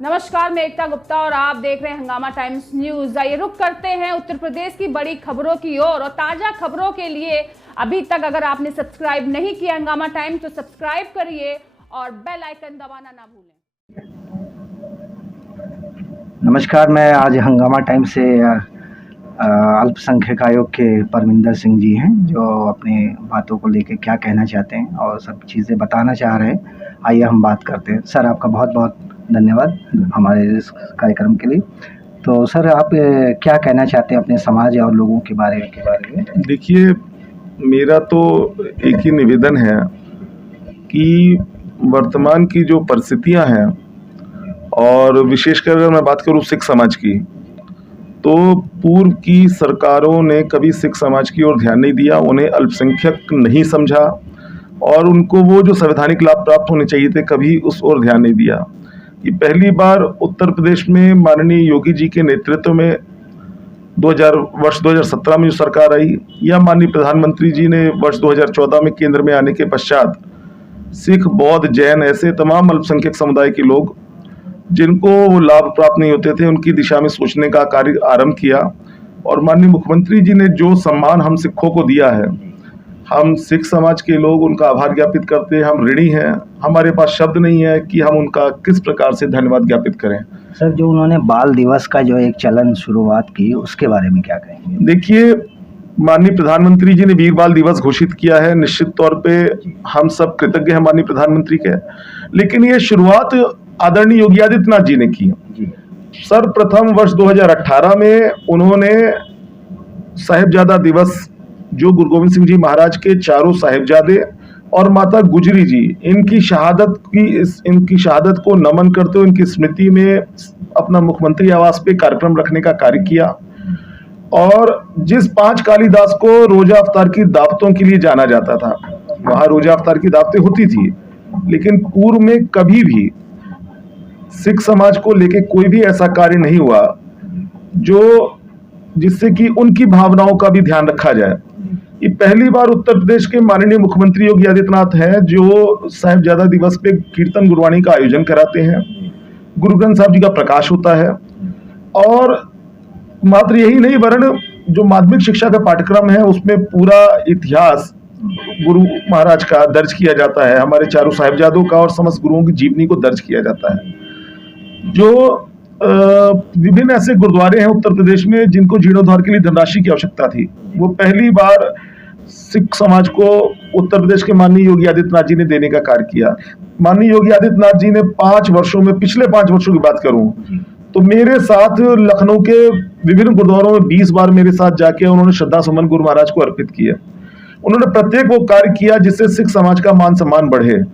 नमस्कार, मैं एकता गुप्ता और आप देख रहे हैं हंगामा टाइम्स न्यूज। आइए रुक करते हैं उत्तर प्रदेश की बड़ी खबरों की ओर और ताजा खबरों के लिए अभी तक अगर आपने सब्सक्राइब नहीं किया हंगामा टाइम्स तो सब्सक्राइब करिए और बेल आइकन दबाना ना भूलें। नमस्कार, मैं आज हंगामा टाइम्स से अल्पसंख्यक आयोग के परमिंदर सिंह जी हैं, जो अपनी बातों को लेकर क्या कहना चाहते हैं और सब चीज़ें बताना चाह रहे हैं। आइए हम बात करते हैं। सर, आपका बहुत बहुत धन्यवाद हमारे इस कार्यक्रम के लिए। तो सर, आप क्या कहना चाहते हैं अपने समाज और लोगों के बारे में? देखिए, मेरा तो एक ही निवेदन है कि वर्तमान की जो परिस्थितियां हैं और विशेषकर अगर मैं बात करूं सिख समाज की, तो पूर्व की सरकारों ने कभी सिख समाज की ओर ध्यान नहीं दिया, उन्हें अल्पसंख्यक नहीं समझा और उनको वो जो संवैधानिक लाभ प्राप्त होने चाहिए थे कभी उस ओर ध्यान नहीं दिया। ये पहली बार उत्तर प्रदेश में माननीय योगी जी के नेतृत्व में वर्ष 2017 में जो सरकार आई, या माननीय प्रधानमंत्री जी ने वर्ष 2014 में केंद्र में आने के पश्चात सिख, बौद्ध, जैन ऐसे तमाम अल्पसंख्यक समुदाय के लोग जिनको वो लाभ प्राप्त नहीं होते थे उनकी दिशा में सोचने का कार्य आरंभ किया। और माननीय मुख्यमंत्री जी ने जो सम्मान हम सिखों को दिया है, हम सिख समाज के लोग उनका आभार ज्ञापित करते हैं। हम ऋणी हैं, हमारे पास शब्द नहीं है कि हम उनका किस प्रकार से धन्यवाद ज्ञापित करें। सर, जो उन्होंने बाल दिवस का जो एक चलन शुरुआत की, उसके बारे में क्या कहेंगे? देखिए, माननीय प्रधानमंत्री जी ने वीर बाल दिवस घोषित किया है। निश्चित तौर पे हम सब कृतज्ञ हैं माननीय प्रधानमंत्री के, लेकिन ये शुरुआत आदरणीय योगी आदित्यनाथ जी ने की। सर्वप्रथम वर्ष 2018 में उन्होंने साहिबजादा दिवस, जो गुरु गोविंद सिंह जी महाराज के चारों साहिबजादे और माता गुजरी जी, इनकी शहादत को नमन करते हुए इनकी स्मृति में अपना मुख्यमंत्री आवास पे कार्यक्रम रखने का कार्य किया। और जिस 5 कालीदास को रोजा अफ्तार की दावतों के लिए जाना जाता था, वहां रोजा अफ्तार की दावतें होती थी, लेकिन पूर्व में कभी भी सिख समाज को लेके कोई भी ऐसा कार्य नहीं हुआ जिससे कि उनकी भावनाओं का भी ध्यान रखा जाए। ये पहली बार उत्तर प्रदेश के माननीय मुख्यमंत्री योगी आदित्यनाथ हैं जो साहिबजादा दिवस पे कीर्तन गुरबाणी का आयोजन कराते हैं, गुरु ग्रंथ साहब जी का प्रकाश होता है। और मात्र यही नहीं, वरन जो माध्यमिक शिक्षा का पाठ्यक्रम है उसमें पूरा इतिहास गुरु महाराज का दर्ज किया जाता है, हमारे चारों साहिबजादों का और समस्त गुरुओं की जीवनी को दर्ज किया जाता है। जो विभिन्न ऐसे गुरुद्वारे हैं उत्तर प्रदेश में जिनको जीर्णोद्धार के लिए धनराशि की आवश्यकता थी, वो पहली बार सिख समाज को उत्तर प्रदेश के माननीय योगी आदित्यनाथ जी ने देने का कार्य किया। माननीय योगी आदित्यनाथ जी ने 5 वर्षों में, पिछले 5 वर्षों की बात करूं तो मेरे साथ लखनऊ के विभिन्न गुरुद्वारों में 20 बार मेरे साथ जाके उन्होंने श्रद्धा सुमन गुरु महाराज को अर्पित किए। उन्होंने प्रत्येक वो कार्य किया जिससे सिख समाज का मान सम्मान बढ़े।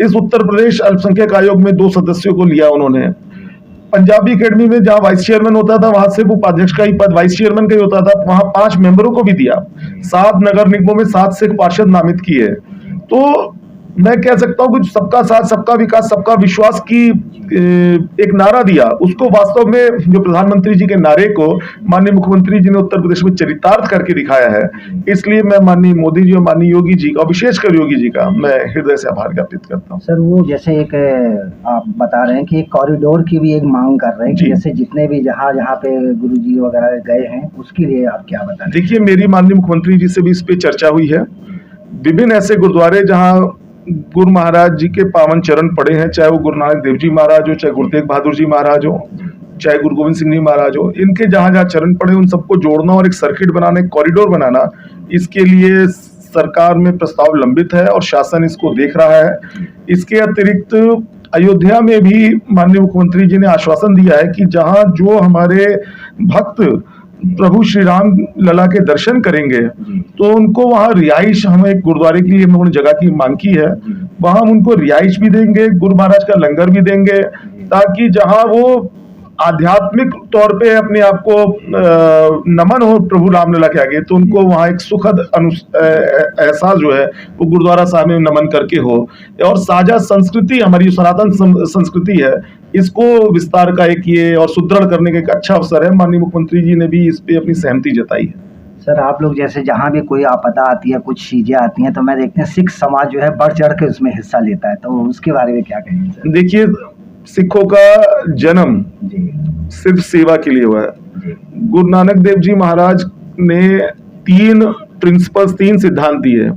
इस उत्तर प्रदेश अल्पसंख्यक आयोग में 2 सदस्यों को लिया उन्होंने। पंजाबी एकेडमी में जहां वाइस चेयरमैन होता था, वहां सिर्फ उपाध्यक्ष का ही पद वाइस चेयरमैन का ही होता था, वहां 5 मेंबरों को भी दिया। 7 नगर निगमों में 7 सिख पार्षद नामित किए। तो मैं कह सकता हूं कि सबका साथ, सबका विकास, सबका विश्वास की एक नारा दिया, उसको वास्तव में जो प्रधानमंत्री जी के नारे को माननीय मुख्यमंत्री जी ने उत्तर प्रदेश में चरितार्थ करके दिखाया है। इसलिए मैं माननीय मोदी जी और माननीय योगी जी का, विशेषकर योगी जी का, मैं हृदय से आभार ज्ञापित करता हूँ। सर, वो जैसे एक आप बता रहे हैं कि एक कॉरिडोर की भी एक मांग कर रहे हैं कि जैसे जितने भी जहाँ पे गुरु जी वगैरह गए हैं, उसके लिए आप क्या बता रहे हैं? देखिए, मेरी माननीय मुख्यमंत्री जी से भी इस पे चर्चा हुई है। विभिन्न ऐसे गुरुद्वारे जहाँ गुरु महाराज जी के पावन चरण पड़े हैं, चाहे वो गुरु नानक देव जी महाराज हो, चाहे गुरु तेग बहादुर जी महाराज हो, चाहे गुरु गोविंद सिंह जी महाराज हो, इनके जहां जहां चरण पड़े उन सबको जोड़ना और एक सर्किट बनाना, एक कॉरिडोर बनाना, इसके लिए सरकार में प्रस्ताव लंबित है और शासन इसको देख रहा है। इसके अतिरिक्त अयोध्या में भी माननीय मुख्यमंत्री जी ने आश्वासन दिया है कि जहां जो हमारे भक्त प्रभु श्री राम लला के दर्शन करेंगे तो उनको वहां रिहाइश, हमें एक गुरुद्वारे के लिए हम लोगों ने जगह की मांग की है, वहां हम उनको रिहाइश भी देंगे, गुरु महाराज का लंगर भी देंगे, ताकि जहां वो आध्यात्मिक तौर पे अपने आप को नमन हो प्रभु रामलला के आगे, तो उनको वहाँ एक सुखद एहसास जो है वो गुरुद्वारा साहब में नमन करके हो। और साझा संस्कृति, हमारी सनातन संस्कृति है, इसको विस्तार का एक ये और सुदृढ़ करने का एक अच्छा अवसर है। माननीय मुख्यमंत्री जी ने भी इस पे अपनी सहमति जताई है। सर, आप लोग जैसे जहाँ भी कोई आपदा आती है, कुछ चीजें आती हैं, तो मैं देखते हैं सिख समाज जो है बढ़ चढ़ के उसमें हिस्सा लेता है, तो उसके बारे में क्या कहेंगे? देखिए, सिखों का जन्म जी सिर्फ सेवा के लिए हुआ है। जी गुरु नानक देव जी महाराज ने 3 सिद्धांत दिए।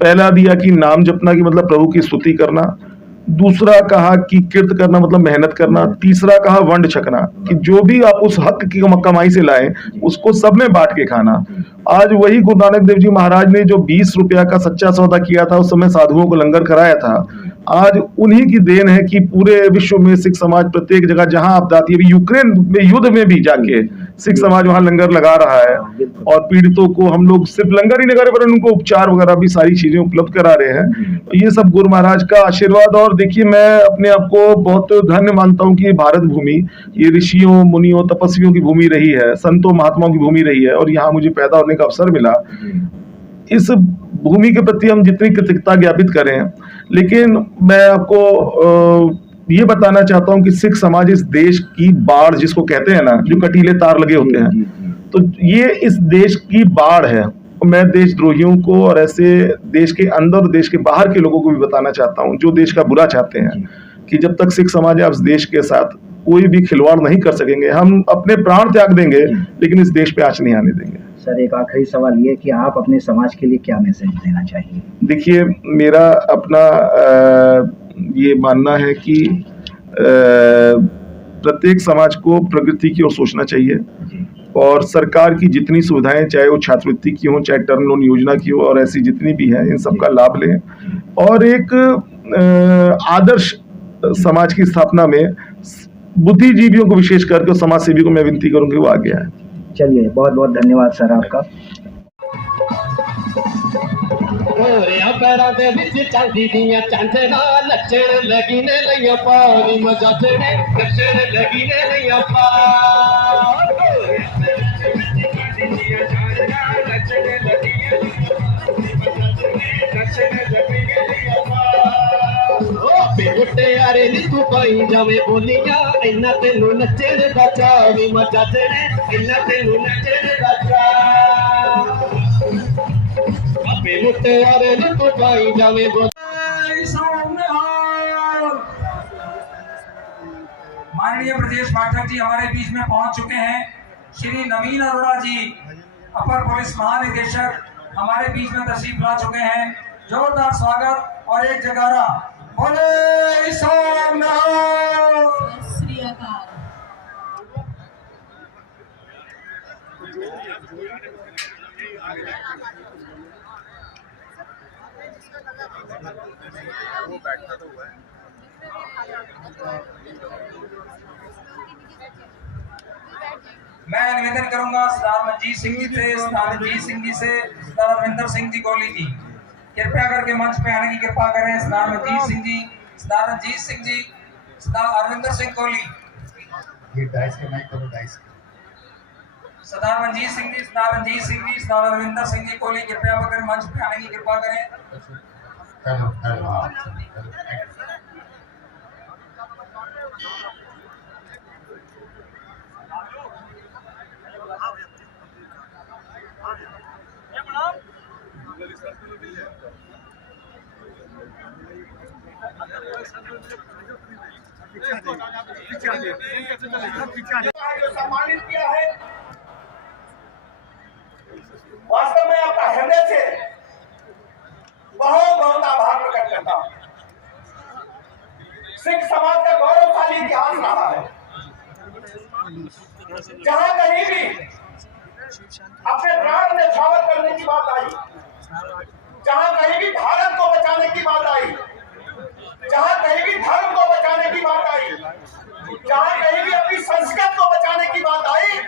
पहला दिया कि नाम जपना की मतलब प्रभु की स्तुति करना, दूसरा कहा कि किर्त करना मतलब मेहनत करना, तीसरा कहा वंड छकना कि जो भी आप उस हक की कमाई से लाए उसको सब में बांट के खाना। आज वही गुरु नानक देव जी महाराज ने जो 20 रुपया का सच्चा सौदा किया था, उस समय साधुओं को लंगर कराया था, आज उन्हीं की देन है कि पूरे विश्व में सिख समाज प्रत्येक जगह जहां आपदा आती है, अभी यूक्रेन में युद्ध में भी जाके सिख समाज वहां लंगर लगा रहा है और पीड़ितों को हम लोग सिर्फ लंगर ही नहीं कर रहे पर उनको उपचार वगैरह भी सारी चीजें उपलब्ध करा रहे हैं। तो ये सब गुरु महाराज का आशीर्वाद। और देखिए, मैं अपने आप को बहुत धन्य मानता हूँ कि भारत भूमि ये ऋषियों मुनियों तपस्वियों की भूमि रही है, संतों महात्माओं की भूमि रही है और यहाँ मुझे पैदा होने का अवसर मिला। इस भूमि के प्रति हम जितनी कृतज्ञता ज्ञापित करें, लेकिन मैं आपको ये बताना चाहता हूं कि सिख समाज इस देश की बाढ़, जिसको कहते हैं ना, जो कटीले तार लगे होते हैं, तो ये इस देश की बाढ़ है। मैं देशद्रोहियों को और ऐसे देश के अंदर और देश के बाहर के लोगों को भी बताना चाहता हूं जो देश का बुरा चाहते हैं कि जब तक सिख समाज है, उस देश के साथ कोई भी खिलवाड़ नहीं कर सकेंगे। हम अपने प्राण त्याग देंगे लेकिन इस देश पे आंच नहीं आने देंगे। सर, एक आखिरी सवाल ये कि आप अपने समाज के लिए क्या मैसेज देना चाहिए? देखिए, मेरा अपना ये मानना है कि प्रत्येक समाज को प्रगति की ओर सोचना चाहिए और सरकार की जितनी सुविधाएं, चाहे वो छात्रवृत्ति की हो, चाहे टर्म लोन योजना की हो, और ऐसी जितनी भी हैं, इन सब का लाभ लें और एक आदर्श समाज की स्थापना में बुद्धिजीवियों को विशेष करके समाज सेवी को मैं विनती करूंगी वो आगे आए। चलिए, बहुत बहुत धन्यवाद सर आपका। पैरां दे विच चांदी दियां चांदना नच्चण लगी ने लईयां पानी मजाजणे नच्चण लगी ने लईयां बुट्टे यारे नी तू पाई जावे बोलियां इन्ना तेनू नच्चण दा चावी मजाजणे इन्ना तेनू नच्चण दा चावी मुट्टे यारे नी तू पाई जावे माननीय प्रदेश पाठक जी हमारे बीच में पहुंच चुके हैं। श्री नवीन अरोड़ा जी अपर पुलिस महानिदेशक हमारे बीच में तशरीफ ला चुके हैं। जोरदार स्वागत और एक जयकारा बोले सोमनाथ। श्री अकाल। वो बैठता तो हुआ है। मैं निवेदन करूंगा सरदार मनजीत सिंह जी से, सरदार रंजीत सिंह जी से, सरदार रविंदर सिंह जी कोहली जी कृपया करके मंच पे आने की कृपा करें। सरदार मनजीत सिंह जी, सरदार रंजीत सिंह जी, सरदार अरविंदर सिंह कोहली। ये डाइस के माइक करो, डाइस। सरदार मनजीत सिंह जी, सरदार रंजीत सिंह जी, सरदार रविंदर सिंह जी कोहली कृपया करके मंच पे आने की कृपा करें। सम्मानित किया है, वास्तव में आपका हृदय से बहुत बहुत आभार प्रकट करता हूं। सिख समाज का गौरवशाली इतिहास रहा है, जहां कहीं भी अपने प्राण न्यौछावर करने की बात आई, जहां कहीं भी भारत को बचाने की बात आई, जहां कहीं भी धर्म को बचाने की बात आई, जहां कहीं भी अपनी संस्कृति को बचाने की बात आई,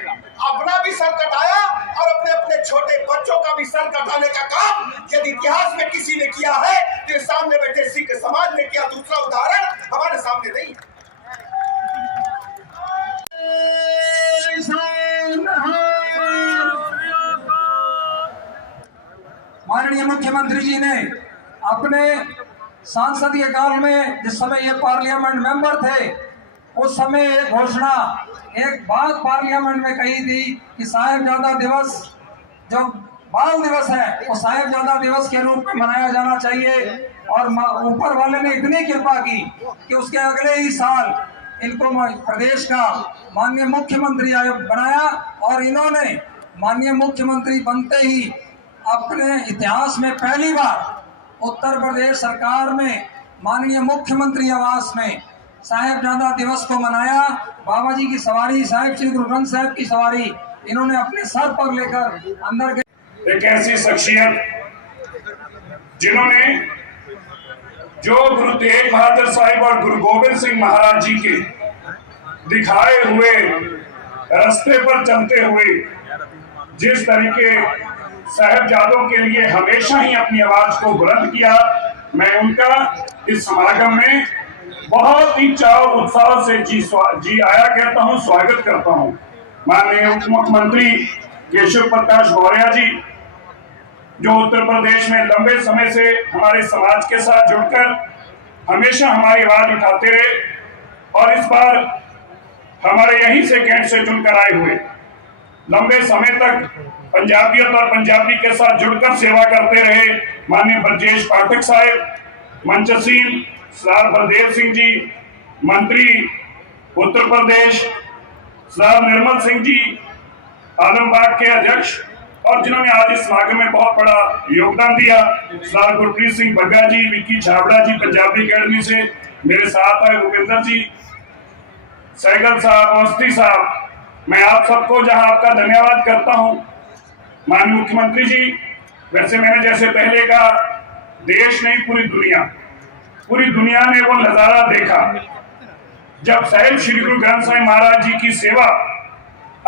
अपना भी सर कटाया और अपने अपने छोटे बच्चों का भी सर कटाने का काम यदि इतिहास में किसी ने किया है तो सामने बैठे सिख समाज ने किया। दूसरा उदाहरण हमारे सामने नहीं। माननीय मुख्यमंत्री जी ने अपने सांसदीय काल में जिस समय ये पार्लियामेंट मेंबर थे, उस समय एक घोषणा, एक बात पार्लियामेंट में कही थी कि साहिबजादा दिवस जो बाल दिवस है वो साहिबजादा दिवस के रूप में मनाया जाना चाहिए। और ऊपर वाले ने इतनी कृपा की कि उसके अगले ही साल इनको प्रदेश का माननीय मुख्यमंत्री बनाया और इन्होंने माननीय मुख्यमंत्री बनते ही अपने इतिहास में पहली बार उत्तर प्रदेश सरकार में माननीय मुख्यमंत्री आवास में साहेबजादा दिवस को मनाया। बाबा जी की सवारी, साहिब श्री गुरु ग्रंथ साहिब की सवारी इन्होंने अपने सर पर लेकर अंदर गए। एक ऐसी शख्सियत जिन्होंने जो गुरु तेग बहादुर साहिब और गुरु गोविंद सिंह महाराज जी के दिखाए हुए रास्ते पर चलते हुए जिस तरीके साहिबजादों के लिए हमेशा ही अपनी आवाज को बुलंद किया, मैं उनका इस समागम में बहुत ही चाव उत्साह से जी आया कहता हूं, स्वागत करता हूं। माननीय उप मुख्यमंत्री केशव प्रकाश मौर्य जी, जो उत्तर प्रदेश में लंबे समय से हमारे समाज के साथ जुड़कर हमेशा हमारी आवाज उठाते रहे और इस बार हमारे यहीं से कैंट से चुनकर आए हुए, लंबे समय तक पंजाबियत और पंजाबी के साथ जुड़कर सेवा करते रहे माननीय ब्रजेश पाठक साहब, मंचसीन सरदार बलदेव सिंह जी, मंत्री उत्तर प्रदेश सरदार निर्मल सिंह जी, आलमबाग के अध्यक्ष और जिन्होंने आज इस समागम में बहुत बड़ा योगदान दिया, सरदार गुरप्रीत सिंह बग्गा जी, विक्की छाबड़ा जी पंजाबी अकेडमी से, मेरे साथ आए भूपेंद्र जी, सहगल साहब, अवस्थी साहब, मैं आप सबको जहां आपका धन्यवाद करता हूं। माननीय मुख्यमंत्री जी, वैसे मैंने जैसे पहले कहा, देश नहीं पूरी दुनिया ने वो नजारा देखा जब साहिब श्री गुरु ग्रंथ साहिब महाराज जी की सेवा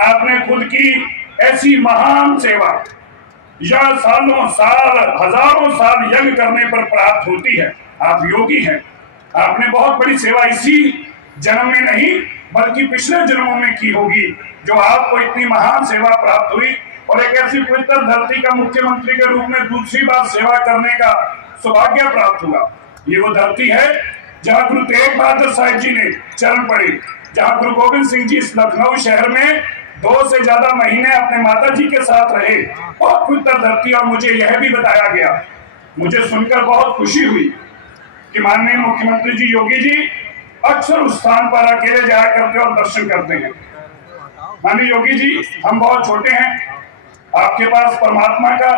आपने खुद की, ऐसी महान सेवा या सालों साल हजारों साल यज्ञ करने पर प्राप्त होती है। आप योगी हैं, आपने बहुत बड़ी सेवा इसी जन्म में नहीं बल्कि पिछले जन्मों में की होगी, जो आपको इतनी महान सेवा प्राप्त हुई और एक ऐसी पवित्र धरती का मुख्यमंत्री के रूप में दूसरी बार सेवा करने का सौभाग्य प्राप्त हुआ। ये वो धरती है जहां गुरु तेग बहादुर साहिब जी ने चरण पड़े, जहां गुरु गोविंद सिंह जी इस लखनऊ शहर में 2 से ज्यादा महीने अपने माता जी के साथ रहे। बहुत पवित्र धरती। और मुझे यह भी बताया गया, मुझे सुनकर बहुत खुशी हुई कि माननीय मुख्यमंत्री जी योगी जी अक्सर उस स्थान पर अकेले जाया करते और दर्शन करते हैं। माननीय योगी जी, हम बहुत छोटे हैं, आपके पास परमात्मा का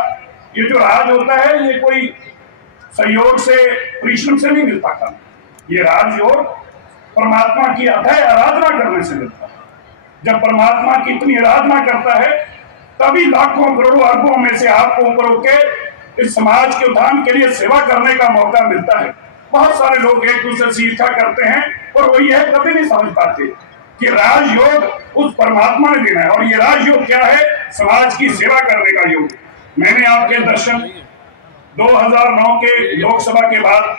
ये जो राज होता है, ये कोई सहयोग से, परिश्रम से नहीं मिलता था। ये राजयोग परमात्मा की अथय आराधना करने से मिलता है। जब परमात्मा की इतनी आराधना करता है, तभी लाखों करोड़ों अरबों में से आपको ऊपर होकर इस समाज के उत्थान के लिए सेवा करने का मौका मिलता है। बहुत सारे लोग एक दूसरे से ईर्ष्या करते हैं और वो यह कभी नहीं समझ पाते कि राजयोग उस परमात्मा ने देना है। और ये राजयोग क्या है? समाज की सेवा करने का योग। मैंने आपके दर्शन 2009 के लोकसभा के बाद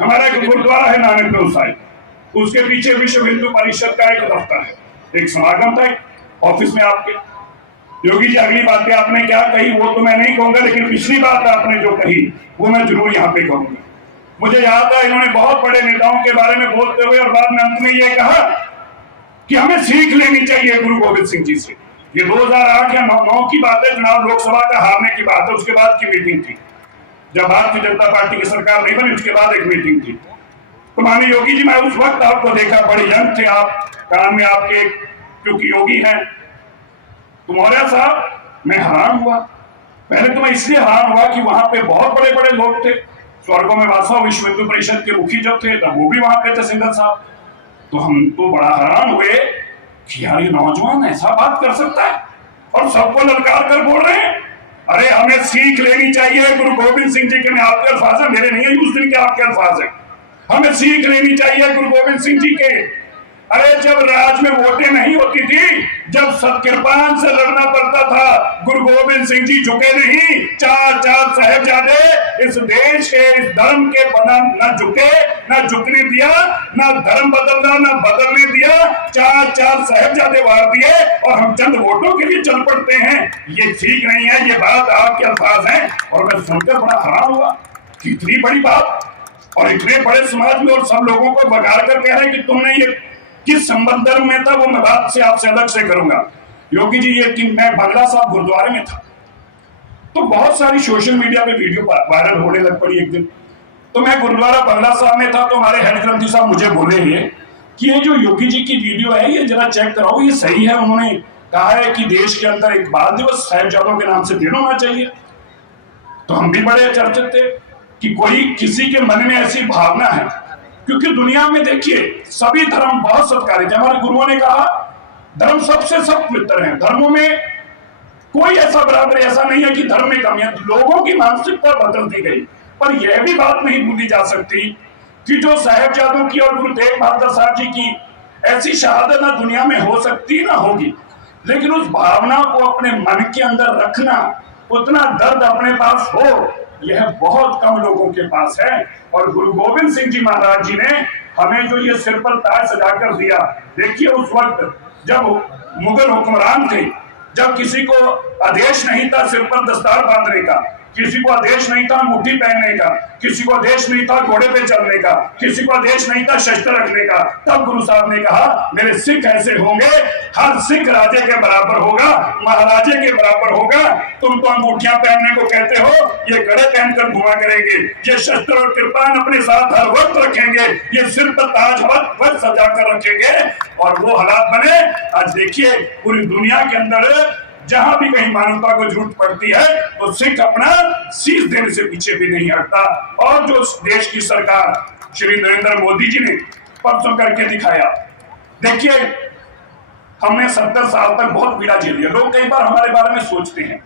हमारा एक गुरुद्वारा है नानकदेव साहिब, उसके पीछे विश्व हिंदू परिषद का एक दफ्तर है, एक समागम था ऑफिस में आपके। योगी जी, अगली बातें आपने क्या कही वो तो मैं नहीं कहूंगा, लेकिन पिछली बात आपने जो कही वो मैं जरूर यहाँ पे कहूंगा। मुझे याद है इन्होंने बहुत बड़े नेताओं के बारे में बोलते हुए और बाद में अंत में ये कहा कि हमें सीख लेनी चाहिए गुरु गोविंद सिंह जी से। ये 2008 या 2009 की बात है, चुनाव लोकसभा का हारने की बात है, उसके बाद की मीटिंग थी, जब भारतीय जनता पार्टी की सरकार नहीं बनी, उसके बाद एक मीटिंग थी। तो माननीय योगी जी, मैं उस वक्त आपको देखा, बड़े यंग थे आप, कान में आपके, क्योंकि योगी हैं। तो मौर्य साहब, मैं हैरान हुआ। पहले तो मैं इसलिए हैरान हुआ कि वहां पे बहुत बड़े बड़े लोग थे। स्वर्गों में वासव विश्व हिंदू परिषद के मुखी जब थे तब वो भी वहां पे थे, सिंगल साहब। तो हम तो बड़ा हैरान हुए कि यार ये नौजवान ऐसा बात कर सकता है और सबको ललकार कर बोल रहे हैं। अरे हमें सीख लेनी चाहिए गुरु गोविंद सिंह जी के। मैं आपके अल्फाज है, मेरे नहीं है उस दिन के आपके अल्फाज है। हमें सीख लेनी चाहिए गुरु गोविंद सिंह जी के। अरे जब राज में वोटें नहीं होती थी, जब सतकिरपान से लड़ना पड़ता था, गुरु गोविंद सिंह जी झुके नहीं। 4 साहिबजादे इस देश के, इस धर्म के बना न झुके, न झुकने दिया, न धर्म बदलना, न बदलने दिया। 4 साहिबजादे वार दिए और हम चंद वोटों के लिए चल पड़ते हैं। ये ठीक नहीं है, ये बात आपके अल्फाज हैं। और मैं सुनकर बड़ा हैरान हुआ कि इतनी बड़ी बात और इतने बड़े समाज में और सब लोगों को बगाड़ कर कह रहे हैं कि तुमने ये किस संबंध में था, वो मैं बात से आपसे अलग से करूंगा। योगी जी, ये कि मैं बंगला साहब गुरुद्वारे में था, तो बहुत सारी सोशल मीडिया पे वीडियो वायरल होने लग पड़ी एक दिन। तो मैं गुरुद्वारा बंगला साहब में था, तो हमारे हेड ग्रंथी साहब मुझे बोले ये कि ये जो योगी जी की वीडियो है ये जरा चेक कराओ, ये सही है। उन्होंने कहा है कि देश के अंदर एक बाल दिवस साहिबजादों के नाम से दिन होना चाहिए। तो हम भी बड़े चर्चित थे कि कोई किसी के मन में ऐसी भावना है, क्योंकि दुनिया में देखिए सभी धर्म बहुत सत्कारित है। हमारे गुरुओं ने कहा धर्म सबसे सब पवित्र है, धर्मों में कोई ऐसा बराबर ऐसा नहीं है कि धर्म में कमियां। लोगों की मानसिकता बदल दी गई, पर यह भी बात नहीं भूली जा सकती कि जो साहिबजादों की और गुरु तेग बहादुर साहब जी की ऐसी शहादत ना दुनिया में हो सकती ना होगी, लेकिन उस भावना को अपने मन के अंदर रखना, उतना दर्द अपने पास हो, यह बहुत कम लोगों के पास है। और गुरु गोविंद सिंह जी महाराज जी ने हमें जो ये सिर पर ताज सजाकर दिया, देखिए उस वक्त जब मुगल हुक्मरान थे, जब किसी को आदेश नहीं था सिर पर दस्तार बांधने का, किसी को आदेश नहीं था मुट्ठी पहनने का, किसी को आदेश नहीं था घोड़े पे चलने का, किसी को आदेश नहीं था शस्त्र रखने का, तब गुरु साहब ने कहा मेरे सिख ऐसे होंगे, हर सिख राजे के बराबर होगा, महाराजे के बराबर होगा। तुम तो अंगूठियां पहनने को कहते हो, ये गड़े पहनकर घुमा करेंगे, ये शस्त्र और कृपान अपने साथ हर वक्त रखेंगे, ये सिर पर ताज वक्त सजा कर रखेंगे। और वो हालात बने। आज देखिए पूरी दुनिया के अंदर जहां भी कहीं मानवता को जरूरत पड़ती है तो सिख अपना शीश देने से पीछे भी नहीं हटता। और जो देश की सरकार श्री नरेंद्र मोदी जी ने परसों करके दिखाया, देखिए हमने 70 साल तक बहुत पीड़ा झेली है। लोग कई बार हमारे बारे में सोचते हैं,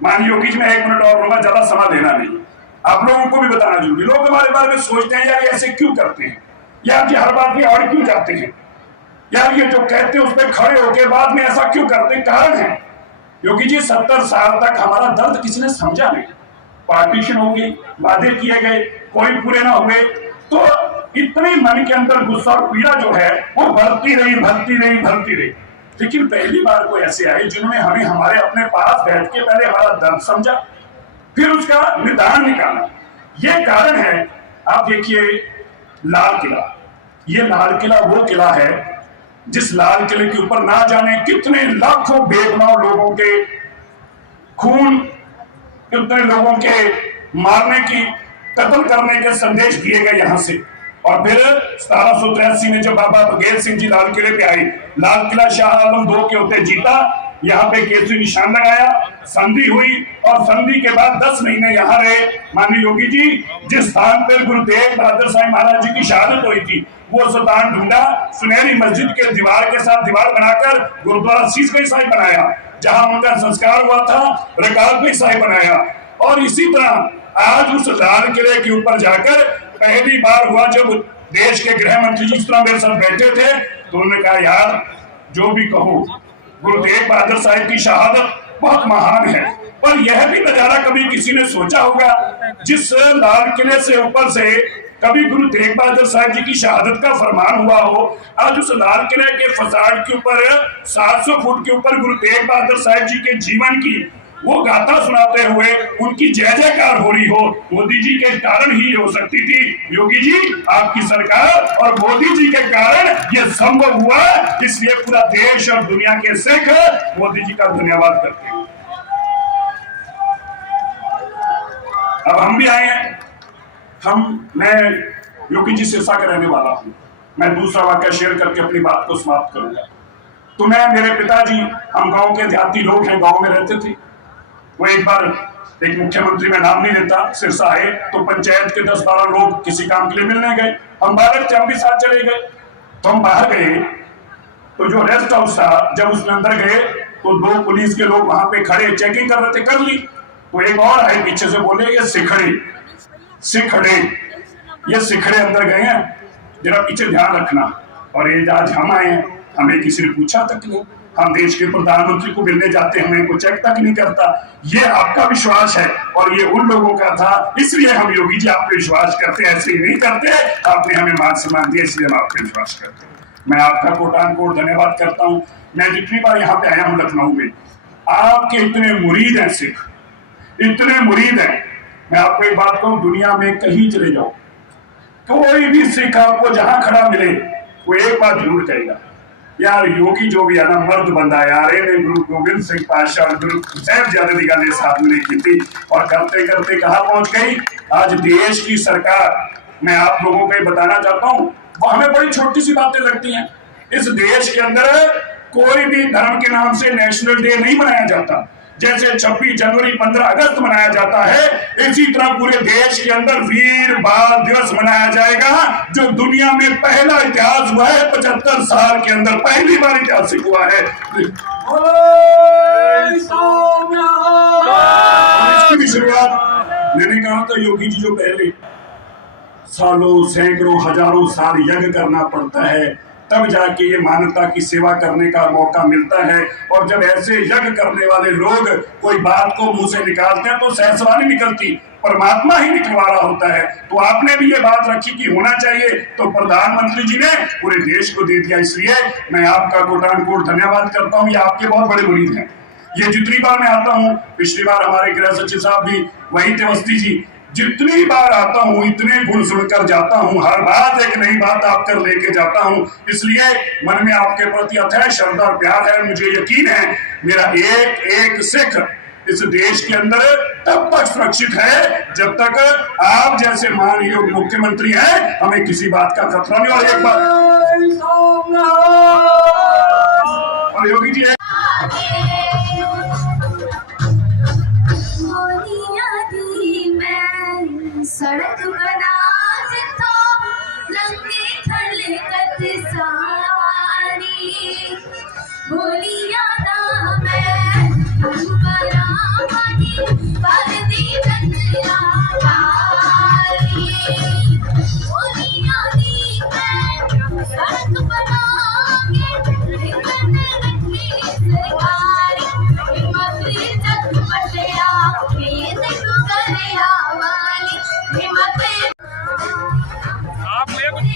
माननीय योगी जी मैं 1 मिनट और लूंगा, ज्यादा समय देना नहीं, आप लोगों को भी बताना जरूरी। लोग हमारे बारे में सोचते हैं यार ऐसे क्यों करते हैं, यार ये हर बात में और क्यों जाते हैं, यार ये जो कहते हैं उस पर खड़े होकर बाद में ऐसा क्यों करते। कारण है योगी जी 70 साल तक हमारा दर्द किसी ने समझा नहीं, पार्टीशन हो गई, वादे किए गए, कोई पूरे ना हुए, तो इतनी मन के अंदर गुस्सा और पीड़ा जो है वो बढ़ती रही। लेकिन पहली बार कोई ऐसे आए जिन्होंने हमें हमारे अपने पास बैठ के पहले हमारा दर्द समझा, फिर उसका निदान निकाला। ये कारण है। आप देखिए लाल किला, ये लाल किला वो किला है जिस लाल किले के ऊपर ना जाने कितने लाखों बेगुनाह लोगों के खून, कितने लोगों के मारने की, कत्ल करने के संदेश दिए गए यहां से। और फिर 1783 में जब बाबा बघेल सिंह जी लाल किले पे आए, लाल किला शाह आलम II के होते जीता, यहाँ पे केसरी निशान लगाया, संधि हुई और संधि के बाद 10 महीने यहाँ रहे। माननीय योगी जी जिस स्थान पर गुरु तेग बहादुर साहब महाराज जी की शहादत हुई थी वो स्थान ढूंढा, सुनहरी मस्जिद के दीवार के साथ दीवार बनाकर गुरुद्वारा शीशगंज साहिब बनाया, जहां उनका संस्कार हुआ था रकाबगंज साहिब बनाया। और इसी तरह आज उस लाल किले के ऊपर जाकर पहली बार हुआ जब देश के गृह मंत्री जिस तरह मेरे साथ बैठे थे तो उन्होंने कहा यार जो भी कहो गुरु तेग बहादुर साहब की शहादत बहुत महान है, पर यह भी नजारा कभी किसी ने सोचा होगा जिस लाल किले से ऊपर से कभी गुरु तेग बहादुर साहब जी की शहादत का फरमान हुआ हो, आज उस लाल किले के फसाड के ऊपर 700 फुट के ऊपर गुरु तेग बहादुर साहब जी के जीवन की वो गाथा सुनाते हुए उनकी जय जयकार हो रही हो, मोदी जी के कारण ही हो सकती थी। योगी जी आपकी सरकार और मोदी जी के कारण ये संभव हुआ, इसलिए पूरा देश और दुनिया के सिख मोदी जी का धन्यवाद करते हैं। अब हम भी आए हैं, मैं योगी जी सिरसा का रहने वाला हूं। मैं दूसरा वाक्य शेयर करके अपनी बात को समाप्त करूंगा। तो मेरे पिताजी, हम गांव के देहाती लोग हैं, गांव में रहते थे। वो एक बार एक मुख्यमंत्री में नाम नहीं लेता सिरसा आए तो पंचायत के 10-12 लोग किसी काम के लिए मिलने गए। हम बालक थे, हम भी साथ चले गए। तो हम बाहर गए तो जो रेस्ट हाउस था, जब उसमें अंदर गए तो 2 पुलिस के लोग वहां पे खड़े चेकिंग कर रहे थे, कर ली। तो एक और आए पीछे से, बोले ये सिखड़े ये सिखड़े अंदर गए हैं, जरा पीछे ध्यान रखना। और ये आज हम आए हैं, हमें किसी ने पूछा तक नहीं, हम देश के प्रधानमंत्री को मिलने जाते हैं, हमें कोई चेक तक नहीं करता। ये आपका विश्वास है और ये उन लोगों का था, इसलिए हम योगी जी आप पे विश्वास करते, ऐसे ही नहीं करते। आपने हमें मान सम्मान दिया इसलिए हम आप पे विश्वास करते हैं। मैं आपका कोटान कोट धन्यवाद करता हूँ। मैं जितनी बार यहाँ पे आया हूँ लखनऊ में, आपके इतने मुरीद हैं सिख, इतने मुरीद हैं। मैं आपको एक बात कहूँ, दुनिया में कहीं चले जाओ, कोई भी सिख आपको जहां खड़ा मिले वो एक बात जरूर कहेगा, यार योगी जो भी है ना मर्द बंदा यार, इन्हें गुरु गोविंद सिंह पातशाह और गुरु साहिबजादे दी गल साथ में की थी। और करते करते कहाँ पहुंच गई आज देश की सरकार। मैं आप लोगों को बताना चाहता हूँ और हमें बड़ी छोटी सी बातें लगती हैं। इस देश के अंदर कोई भी धर्म के नाम से नेशनल डे नहीं मनाया जाता। जैसे 26 जनवरी 15 अगस्त मनाया जाता है, इसी तरह पूरे देश के अंदर वीर बाल दिवस मनाया जाएगा, जो दुनिया में पहला इतिहास हुआ है। 75 साल के अंदर पहली बार ऐतिहासिक हुआ है। इसकी भी शुरुआत मैंने कहा था, योगी जी जो पहले सालों सैकड़ों हजारों साल यज्ञ करना पड़ता है, तब जाके ये मानवता की सेवा करने का मौका मिलता है। और जब ऐसे यज्ञ करने वाले लोग कोई बात को मुंह से निकालते हैं तो सहसवा नहीं निकलती, परमात्मा ही निकलवा रहा होता है। तो आपने भी ये बात रखी कि होना चाहिए, तो प्रधानमंत्री जी ने पूरे देश को दे दिया। इसलिए मैं आपका कोटान-कोट धन्यवाद करता हूँ। ये आपके बहुत बड़े मुरीद हैं। ये जितनी बार मैं आता हूँ, पिछली बार हमारे गृह सचिव साहब भी वही थे, अवस्थी जी, जितनी बार आता हूँ इतने गुण सुनकर जाता हूँ, हर बात एक नई बात आप कर लेके जाता हूँ। इसलिए मन में आपके प्रति अथाह श्रद्धा और प्यार है। मुझे यकीन है मेरा एक एक सिख इस देश के अंदर तब तक सुरक्षित है जब तक आप जैसे माननीय मुख्यमंत्री हैं, हमें किसी बात का खतरा नहीं। और एक बात और योगी जी सड़क बना जितो लंगे थले कत सारी बोलिया ना मैं बरा मानी पर दी रंगला पारी बोलिया दी मैं सड़क बना के लिखने लगी सरकारी हिम्मत जग पटिया ये देखो करिया वाली आप ले कुछ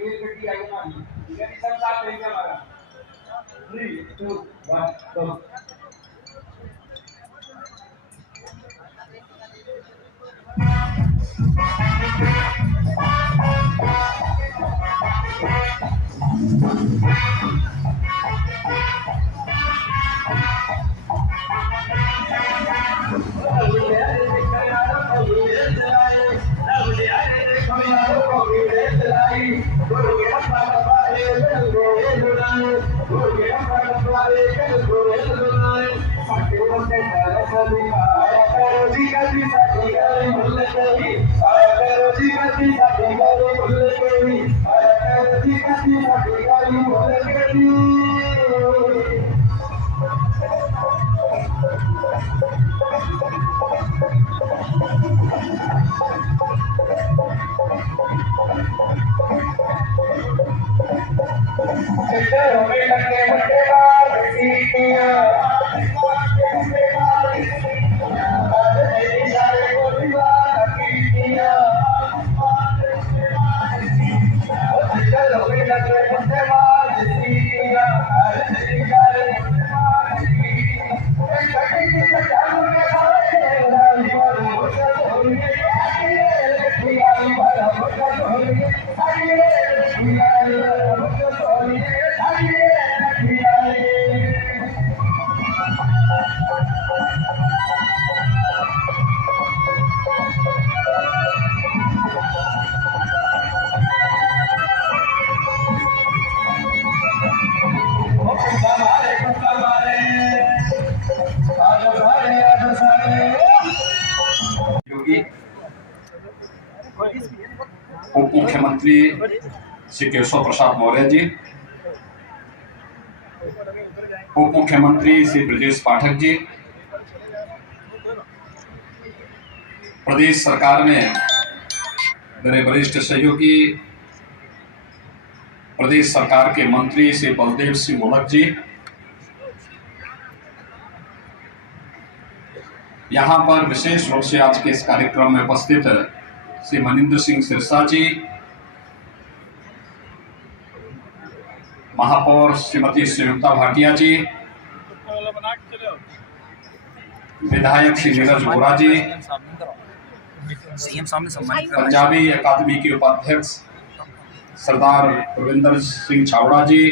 रेलगड्डी आई हमारी, सब साथ रहेंगे हमारा। 3, 2, 1 go। उप मुख्यमंत्री श्री केशव प्रसाद मौर्य जी, उप मुख्यमंत्री श्री ब्रजेश पाठक जी, प्रदेश सरकार में मेरे वरिष्ठ सहयोगी प्रदेश सरकार के मंत्री श्री बलदेव सिंह मोलक जी, यहाँ पर विशेष रूप से आज के इस कार्यक्रम में उपस्थित श्री मनिंदर सिंह सिरसा जी, महापौर श्रीमती संयुक्ता भाटिया जी, विधायक श्री नीरज बोरा जी, पंजाबी अकादमी के उपाध्यक्ष सरदार रविंदर सिंह छावड़ा जी,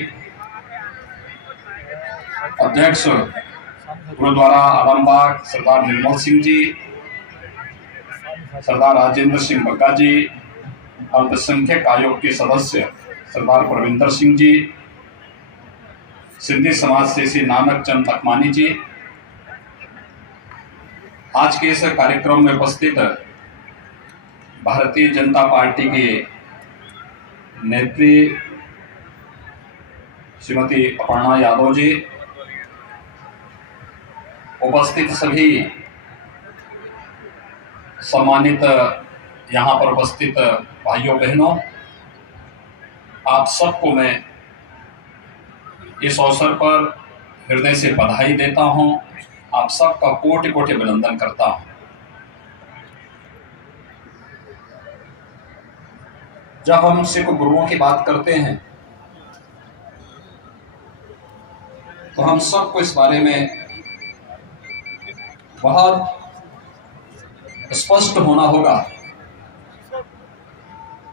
अध्यक्ष गुरुद्वारा आलमबाग सरदार निर्मल सिंह जी, सरदार राजेंद्र सिंह बग्गा जी, अल्पसंख्यक आयोग के सदस्य सरदार परविंदर सिंह जी, सिंधी समाज से श्री नानक चंद लखमानी जी, आज के इस कार्यक्रम में उपस्थित भारतीय जनता पार्टी के नेत्री श्रीमती अपर्णा यादव जी, उपस्थित सभी सम्मानित यहाँ पर उपस्थित भाइयों बहनों, आप सबको मैं इस अवसर पर हृदय से बधाई देता हूँ। आप सबका कोटि कोटि अभिनंदन करता हूँ। जब हम सिख गुरुओं की बात करते हैं तो हम सबको इस बारे में बहुत स्पष्ट होना होगा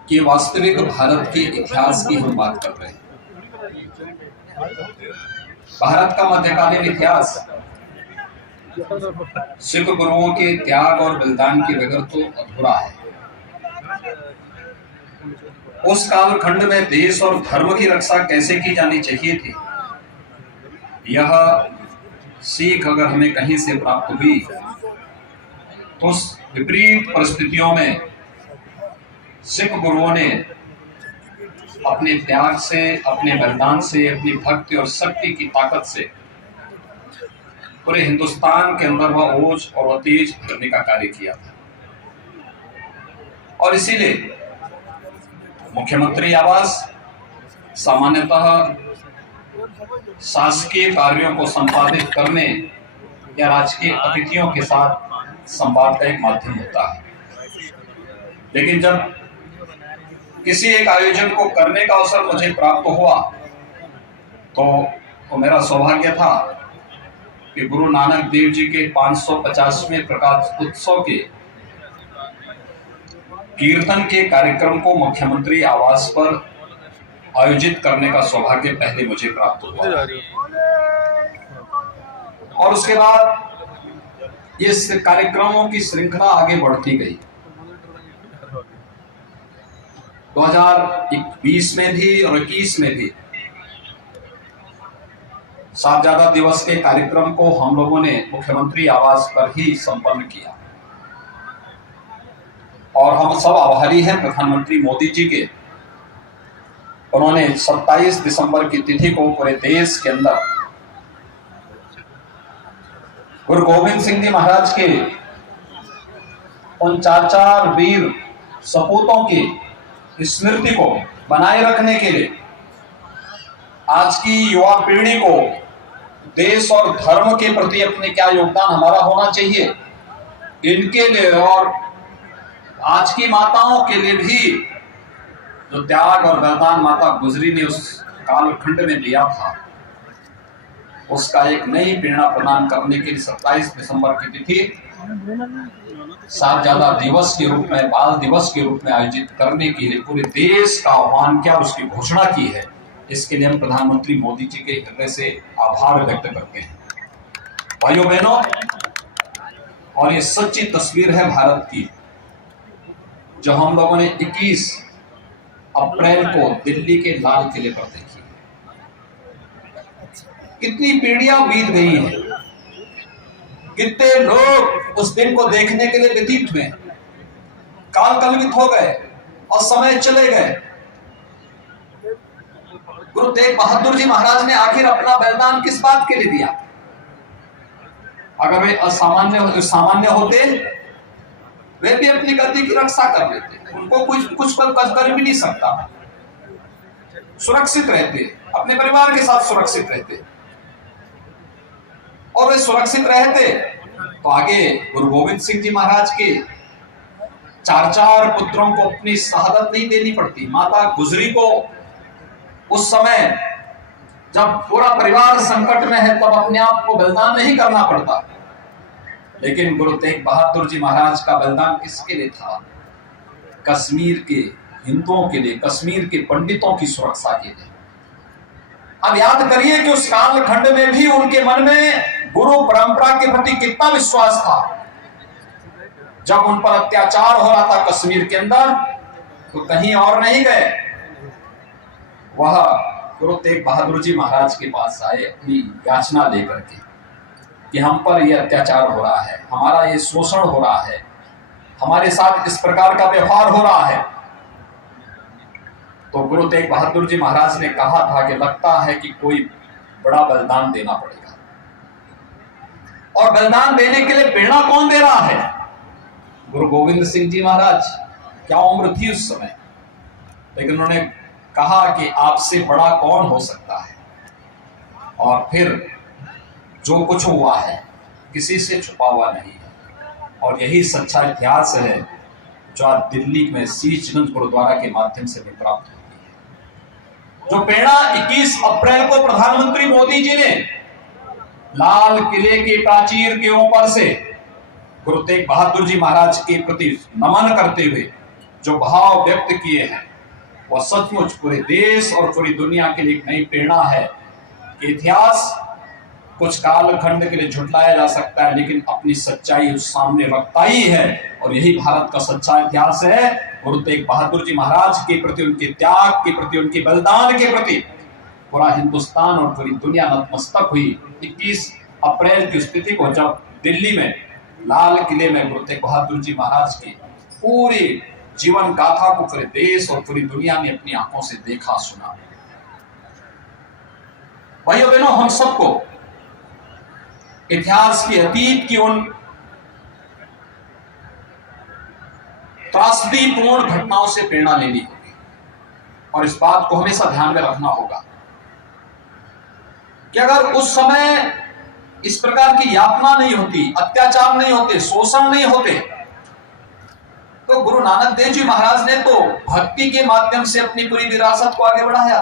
कि वास्तविक भारत के इतिहास की हम बात कर रहे हैं। भारत का मध्यकालीन इतिहास सिख गुरुओं के त्याग और बलिदान के बगैर तो अधूरा है। उस कालखंड में देश और धर्म की रक्षा कैसे की जानी चाहिए थी, यह सीख अगर हमें कहीं से प्राप्त हुई तो उस विपरीत परिस्थितियों में सिख गुरुओं ने अपने त्याग से, अपने बलिदान से, अपनी भक्ति और शक्ति की ताकत से पूरे हिंदुस्तान के अंदर वह ओज और वह तेज करने का कार्य किया था। और इसीलिए मुख्यमंत्री आवास सामान्यतः शासकीय कार्यों को संपादित करने या राजकीय अतिथियों के साथ संवाद का एक माध्यम होता है। लेकिन जब किसी एक आयोजन को करने का अवसर मुझे प्राप्त हुआ तो मेरा सौभाग्य था कि गुरु नानक देव जी के 550वें प्रकाश उत्सव के कीर्तन के कार्यक्रम को मुख्यमंत्री आवास पर आयोजित करने का सौभाग्य पहले मुझे प्राप्त हुआ। और उसके बाद इस कार्यक्रमों की श्रृंखला आगे बढ़ती गई। 2020 में भी और 21 में भी साहबजादा दिवस के कार्यक्रम को हम लोगों ने मुख्यमंत्री आवास पर ही संपन्न किया। और हम सब आभारी हैं प्रधानमंत्री मोदी जी के। उन्होंने 27 दिसंबर की तिथि को पूरे देश के अंदर गुरु गोविंद सिंह जी महाराज के उन चार वीर सपूतों की स्मृति को बनाए रखने के लिए आज की युवा पीढ़ी को देश और धर्म के प्रति अपने क्या योगदान हमारा होना चाहिए, इनके लिए और आज की माताओं के लिए भी जो त्याग और बलिदान माता गुजरी ने उस कालखंड में दिया था, उसका एक नई प्रेरणा प्रदान करने के लिए 27 दिसंबर की तिथि साहबजादा दिवस के रूप में, बाल दिवस के रूप में आयोजित करने के लिए पूरे देश का आह्वान किया, उसकी घोषणा की है। इसके लिए हम प्रधानमंत्री मोदी जी के हृदय से आभार व्यक्त करते हैं। भाइयों बहनों, और ये सच्ची तस्वीर है भारत की जो हम लोगों ने 21 अप्रैल को दिल्ली के लाल किले पर देखी। कितनी पीढ़ियां बीत गई हैं, कितने लोग उस दिन को देखने के लिए व्यतीत हुए, काल कलवित हो गए। और समय चले गए। गुरु तेग बहादुर जी महाराज ने आखिर अपना बलिदान किस बात के लिए दिया? अगर वे सामान्य होते, वे भी अपनी गद्दी की रक्षा कर लेते, उनको कुछ कर भी नहीं सकता, सुरक्षित रहते, अपने परिवार के साथ सुरक्षित रहते। और वे सुरक्षित रहते तो आगे गुरु गोविंद सिंह जी महाराज के 4 पुत्रों को अपनी शहादत नहीं देनी पड़ती। माता गुजरी को उस समय जब पूरा परिवार संकट में है तब अपने आप को बलिदान नहीं करना पड़ता, लेकिन गुरु तेग बहादुर जी महाराज का बलिदान किसके लिए था? कश्मीर के हिंदुओं के लिए, कश्मीर के पंडितों की सुरक्षा के लिए। अब याद करिए कि उस कालखंड में भी उनके मन में गुरु परंपरा के प्रति कितना विश्वास था। जब उन पर अत्याचार हो रहा था कश्मीर के अंदर, तो कहीं और नहीं गए, वह गुरु तेग बहादुर जी महाराज के पास आए अपनी याचना लेकर के कि हम पर यह अत्याचार हो रहा है, हमारा ये शोषण हो रहा है, हमारे साथ इस प्रकार का व्यवहार हो रहा है। तो गुरु तेग बहादुर जी महाराज ने कहा था कि लगता है कि कोई बड़ा बलिदान देना पड़ेगा। और बलिदान देने के लिए प्रेरणा कौन दे रहा है? गुरु गोविंद सिंह जी महाराज। क्या उम्र थी उस समय, लेकिन उन्होंने कहा कि आपसे बड़ा कौन हो सकता है। और फिर जो कुछ हुआ है किसी से छुपा हुआ नहीं है, और यही सच्चा इतिहास है जो आज दिल्ली में शीशगंज गुरुद्वारा के माध्यम से भी प्राप्त होती है। जो प्रेरणा 21 अप्रैल को प्रधानमंत्री मोदी जी ने लाल किले के प्राचीर के ऊपर से गुरु तेग बहादुर जी महाराज के प्रति नमन करते हुए जो भाव व्यक्त किए हैं, वह सचमुच पूरे देश और पूरी दुनिया के लिए एक नई प्रेरणा है कि इतिहास कुछ कालखंड के लिए झुटलाया जा सकता है, लेकिन अपनी सच्चाई उस सामने रखता ही है। और यही भारत का सच्चा इतिहास है। गुरु तेग बहादुर जी महाराज के प्रति, उनके त्याग के प्रति, उनके बलिदान के प्रति पूरा हिंदुस्तान और पूरी दुनिया नतमस्तक हुई। 21 अप्रैल की स्थिति को जब दिल्ली में लाल किले में गुरु तेग बहादुर जी महाराज की पूरी जीवन गाथा को पूरे देश और पूरी दुनिया ने अपनी आंखों से देखा, सुना। भाइयों बहनों, हम सबको इतिहास के अतीत की उन त्रासदीपूर्ण घटनाओं से प्रेरणा लेनी होगी, और इस बात को हमेशा ध्यान में रखना होगा कि अगर उस समय इस प्रकार की यातना नहीं होती, अत्याचार नहीं होते, शोषण नहीं होते, तो गुरु नानक देव जी महाराज ने तो भक्ति के माध्यम से अपनी पूरी विरासत को आगे बढ़ाया।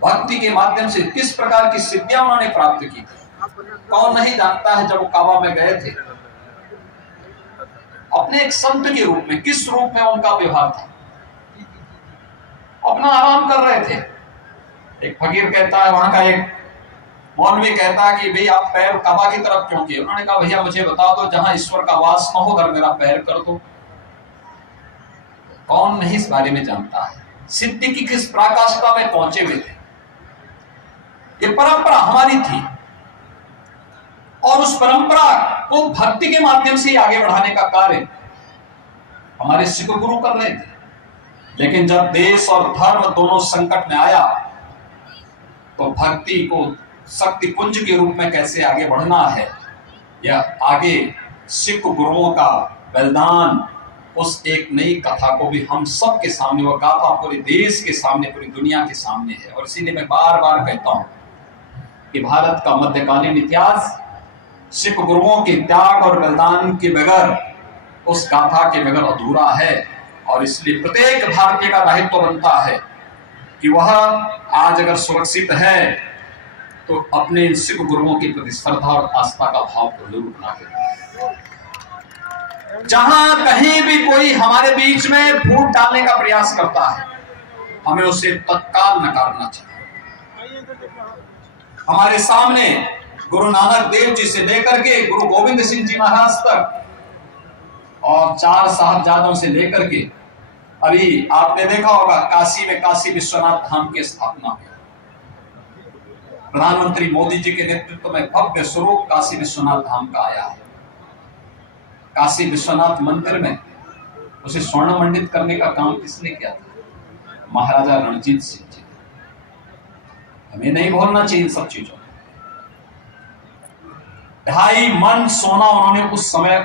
भक्ति के माध्यम से किस प्रकार की सिद्धियां उन्होंने प्राप्त की थी, कौन नहीं जानता है। जब वो काबा में गए थे, अपने एक संत के रूप में, किस रूप में उनका व्यवहार था, अपना आराम कर रहे थे। एक फकीर कहता है, वहां का एक मौलवी कहता है कि भाई आप पैर काबा की तरफ क्यों किए? उन्होंने कहा भैया मुझे बता दो जहां ईश्वर का वास न हो, उधर मेरा पैर कर दो। कौन नहीं इस बारे में जानता है, सिद्धि की किस पराकाष्ठा में पहुंचे हुए थे। ये परंपरा हमारी थी, और उस परंपरा को भक्ति के माध्यम से आगे बढ़ाने का कार्य हमारे सिख गुरु कर रहे थे। लेकिन जब देश और धर्म दोनों संकट में आया, तो भक्ति को शक्ति पुंज के रूप में कैसे आगे बढ़ना है, यह आगे सिख गुरुओं का बलिदान, उस एक नई कथा को भी हम सब के सामने, वह गाथा पूरे देश के सामने, पूरी दुनिया के सामने है। और इसीलिए मैं बार बार कहता हूं कि भारत का मध्यकालीन इतिहास सिख गुरुओं के त्याग और बलिदान के बगैर, उस गाथा के बगैर अधूरा है। और इसलिए प्रत्येक भारतीय का दायित्व बनता है कि वह आज अगर सुरक्षित है तो अपने इन सिख गुरुओं के प्रति श्रद्धा और आस्था का भाव को जरूर बना के जहां कहीं भी कोई हमारे बीच में फूट डालने का प्रयास करता है, हमें उसे तत्काल नकारना चाहिए। हमारे सामने गुरु नानक देव जी से लेकर के गुरु गोविंद सिंह जी महाराज तक, और 4 साहबजादों से लेकर के अभी आपने देखा होगा काशी में काशी विश्वनाथ धाम की स्थापना हुई। प्रधानमंत्री मोदी जी के नेतृत्व में भव्य स्वरूप काशी विश्वनाथ धाम का आया है। काशी विश्वनाथ मंदिर में उसे स्वर्ण मंडित करने का काम किसने किया था? महाराजा रणजीत सिंह जी। हमें नहीं भूलना चाहिए इन सब चीजों। 2.5 मन सोना उन्होंने उस समय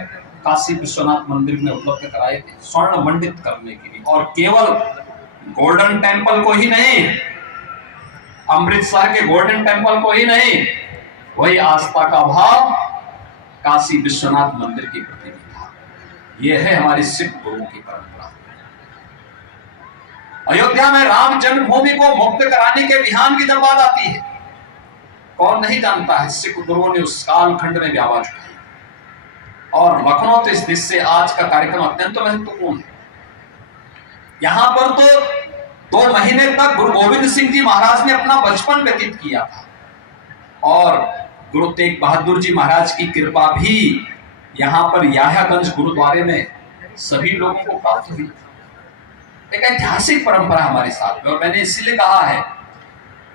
काशी विश्वनाथ मंदिर में उपलब्ध कराए थे स्वर्ण मंडित करने के लिए, और केवल गोल्डन टेम्पल को ही नहीं, अमृतसर के गोल्डन टेम्पल को ही नहीं, वही आस्था का भाव काशी विश्वनाथ मंदिर के प्रति भी था। यह है हमारी सिख गुरुओं की परंपरा। अयोध्या में राम जन्मभूमि को मुक्त कराने के अभियान की जब बात आती है, कौन नहीं जानता है सिख गुरुओं ने उस कालखंड में भी आवाज उठाई। और लखनऊ तो इस देश से आज का कार्यक्रम अत्यंत महत्वपूर्ण है। यहां पर तो 2 महीने तक गुरु गोविंद सिंह जी महाराज ने अपना बचपन व्यतीत किया था, और गुरु तेग बहादुर जी महाराज की कृपा भी यहां पर याह्यागंज गुरुद्वारे में सभी लोगों को प्राप्त हुई। एक ऐतिहासिक परंपरा हमारे साथ में, और मैंने इसीलिए कहा है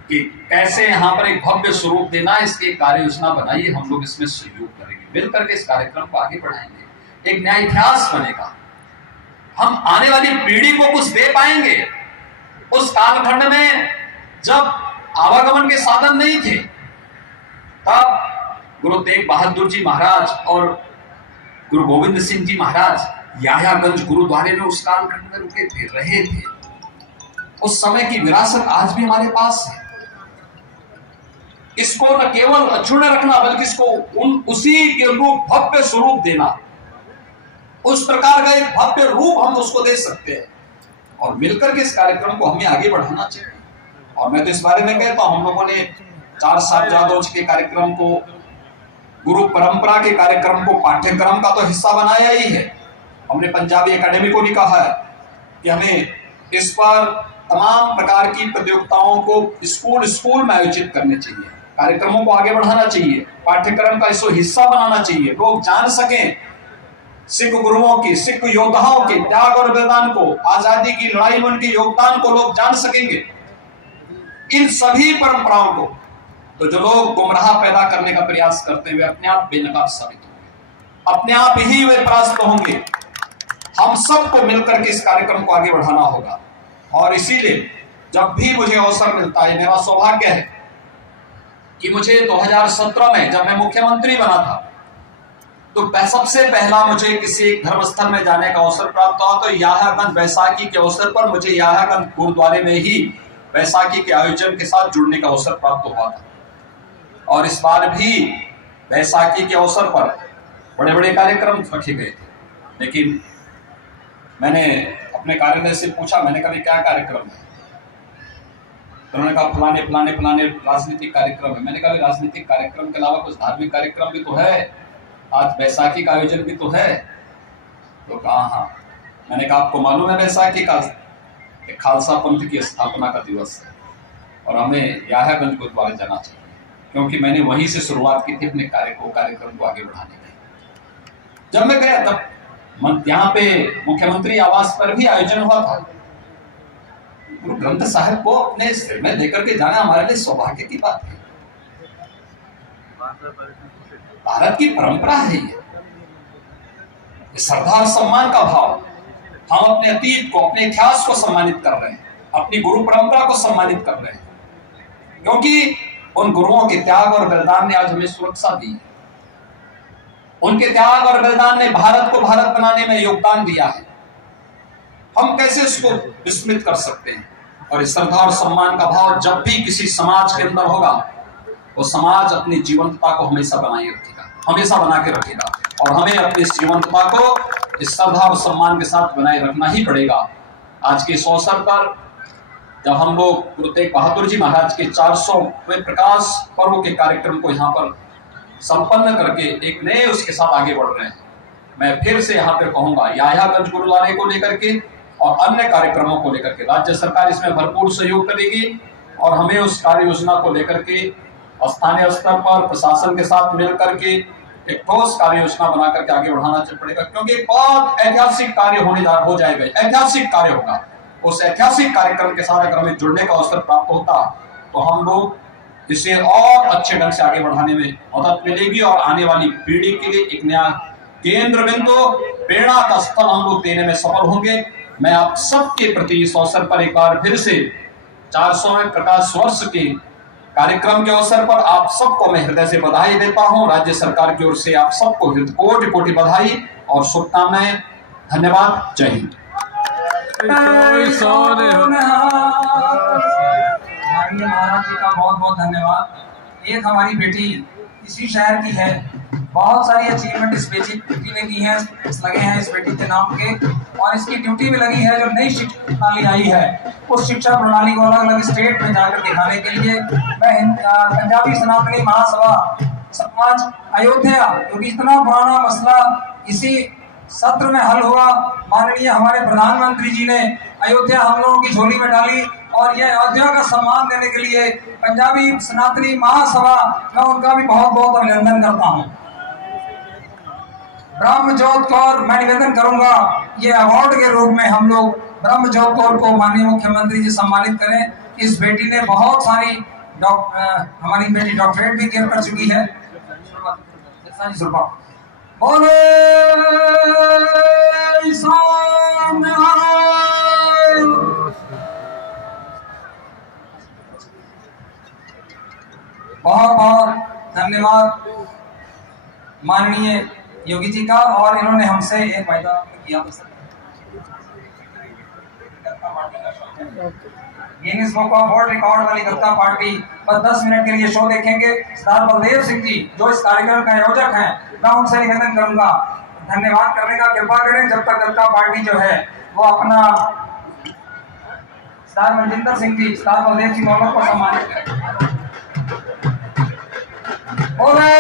कि कैसे यहां पर एक भव्य स्वरूप देना, इसकी कार्य योजना बनाइए, हम लोग इसमें सहयोग करेंगे, मिलकर के इस कार्यक्रम को आगे बढ़ाएंगे, एक नया इतिहास बनेगा, हम आने वाली पीढ़ी को कुछ दे पाएंगे। उस कालखंड में जब आवागमन के साधन नहीं थे, तब गुरु तेग बहादुर जी महाराज और गुरु गोविंद सिंह जी महाराज याह्यागंज गुरुद्वारे में उस कालखंड में रुके थे, रहे थे। उस समय की विरासत आज भी हमारे पास है। इसको न केवल अक्षुण्ण रखना, बल्कि इसको उसी के रूप, भव्य स्वरूप देना, उस प्रकार का एक भव्य रूप हम उसको दे सकते हैं, और मिलकर के इस कार्यक्रम को हमें आगे बढ़ाना चाहिए। और मैं तो इस बारे में कहता हूं, हम लोगों ने 4 साहिबजादों के कार्यक्रम को, गुरु परंपरा के कार्यक्रम को पाठ्यक्रम का तो हिस्सा बनाया ही है। हमने पंजाबी एकेडमी को भी कहा है कि हमें इस पर तमाम प्रकार की प्रतियोगिताओं को स्कूल में आयोजित करने चाहिए, कार्यक्रमों को आगे बढ़ाना चाहिए, पाठ्यक्रम का इसको हिस्सा बनाना चाहिए, लोग जान सकें सिख गुरुओं की, सिख योद्धाओं के त्याग और बलिदान को, आजादी की लड़ाई में उनके योगदान को लोग जान सकेंगे। इन सभी परंपराओं को तो जो लोग गुमराह पैदा करने का प्रयास करते हुए अपने आप बेनकाब साबित होंगे, अपने आप ही वे परास्त होंगे। हम सबको मिलकर के इस कार्यक्रम को आगे बढ़ाना होगा, और इसीलिए जब भी मुझे अवसर मिलता है, मेरा सौभाग्य है कि मुझे 2017 में जब मैं मुख्यमंत्री बना था, तो सबसे पहला मुझे किसी एक धर्मस्थल में जाने का अवसर प्राप्त हुआ, तो याह्यागंज बैसाखी के अवसर पर मुझे याह्यागंज गुरुद्वारे में ही बैसाखी के आयोजन के साथ जुड़ने का अवसर प्राप्त हुआ था। और इस बार भी बैसाखी के अवसर पर बड़े बड़े कार्यक्रम रखे गए थे, लेकिन मैंने अपने कार्यालय से पूछा, मैंने कहा क्या कार्यक्रम है? तो उन्होंने कहा फलाने राजनीतिक कार्यक्रम है। मैंने कहा राजनीतिक कार्यक्रम के अलावा कुछ धार्मिक कार्यक्रम भी तो है, आज बैसाखी का आयोजन भी तो है। तो कहा हाँ। मैंने कहा आपको मालूम है बैसाखी का खालसा पंथ की स्थापना का दिवस है, और हमें याह्यागंज गुरुद्वारे जाना चाहिए, क्योंकि मैंने वहीं से शुरुआत की थी अपने कार्यक्रम को आगे बढ़ाने की। जब मैं गया तब यहाँ पे मुख्यमंत्री आवास पर भी आयोजन हुआ था। गुरु ग्रंथ साहिब को अपने सिर में लेकर के जाना हमारे लिए सौभाग्य की बात है। भारत की परंपरा है ये श्रद्धा और सम्मान का भाव। हम अपने अतीत को, अपने इतिहास को सम्मानित कर रहे हैं, अपनी गुरु परंपरा को सम्मानित कर रहे हैं, क्योंकि उन गुरुओं के त्याग और बलिदान ने आज हमें सुरक्षा दी है। उनके त्याग और बलिदान ने भारत को भारत बनाने में योगदान दिया है। हम कैसे इसको विस्मृत कर सकते हैं? और इस श्रद्धा और सम्मान का भाव जब भी किसी समाज के अंदर होगा, वो समाज अपनी जीवंतता को हमेशा बनाए रखेगा, हमेशा बना के रखेगा, और हमें अपनी इस जीवंतता को इस श्रद्धा और सम्मान के साथ बनाए रखना ही पड़ेगा। आज के इस अवसर पर जब हम लोग गुरु तेग बहादुर जी महाराज के 400वें प्रकाश पर्व के कार्यक्रम को यहाँ पर संपन्न करके एक नए उसके साथ आगे बढ़ रहे हैं, मैं फिर से यहाँ पर कहूँगा, याह्यागंज गुरुद्वारे को लेकर के और अन्य कार्यक्रमों को लेकर के राज्य सरकार इसमें भरपूर सहयोग करेगी, और हमें उस कार्य योजना को लेकर के स्थानीय स्तर पर प्रशासन के साथ मिलकर के एक ठोस कार्य योजना बना करके आगे बढ़ाना पड़ेगा, क्योंकि बहुत ऐतिहासिक कार्य हो जाएगा, ऐतिहासिक कार्य होगा। उस ऐतिहासिक कार्यक्रम के साथ अगर हमें जुड़ने का अवसर प्राप्त होता, तो हम लोग इसे और अच्छे ढंग से आगे बढ़ाने में मदद मिलेगी, और आने वाली पीढ़ी के लिए एक नया केंद्र बिंदु प्रेरणा का स्थल हम लोग देने में सफल होंगे। मैं आप सबके प्रति इस अवसर पर एक बार फिर से 400वें प्रकाश वर्ष के कार्यक्रम के अवसर पर आप सबको मैं हृदय से बधाई देता हूं। राज्य सरकार की ओर से आप सबको कोटि कोटि बधाई और शुभकामनाएं। धन्यवाद। जय हिंद। महाराज जी का बहुत बहुत धन्यवाद। एक हमारी बेटी इसी शहर की है, बहुत सारी अचीवमेंट इस बेटी ने की है, लगे हैं इस बेटी के नाम के, और इसकी ड्यूटी भी लगी है जो नई शिक्षा प्रणाली आई है उस शिक्षा प्रणाली को अलग अलग स्टेट में जाकर दिखाने के लिए मैं पंजाबी सनातनी महासभा समाज अयोध्या, क्योंकि इतना पुराना मसला इसी सत्र में हल हुआ। माननीय हमारे प्रधानमंत्री जी ने अयोध्या हम लोगों की झोली में डाली, और ये अयोध्या का सम्मान देने के लिए पंजाबी सनातनी महासभा, मैं उनका भी बहुत बहुत अभिनंदन करता हूँ। ब्रह्मजोत कौर, मैं निवेदन करूंगा ये अवार्ड के रूप में हम लोग ब्रह्मजोत कौर को माननीय मुख्यमंत्री जी सम्मानित करें। इस बेटी ने बहुत सारी हमारी बेटी डॉक्टरेट भी कर चुकी है। बोले बहुत बहुत धन्यवाद माननीय योगी जी का। और इन्होंने हमसे एक वायदा किया, Guinness book of world record वाली गत्ता पार्टी बस 10 मिनट के लिए शो देखेंगे। सरदार बलदेव सिंह जी जो इस कार्यक्रम का आयोजक हैं, मैं उनसे निवेदन करूंगा धन्यवाद करने का कृपा करें जब तक गत्ता पार्टी जो है वो अपना सरदार मनजिंदर सिंह जी, सरदार बलदेव सिंह मोहम्मद को सम्मानित करें। बोले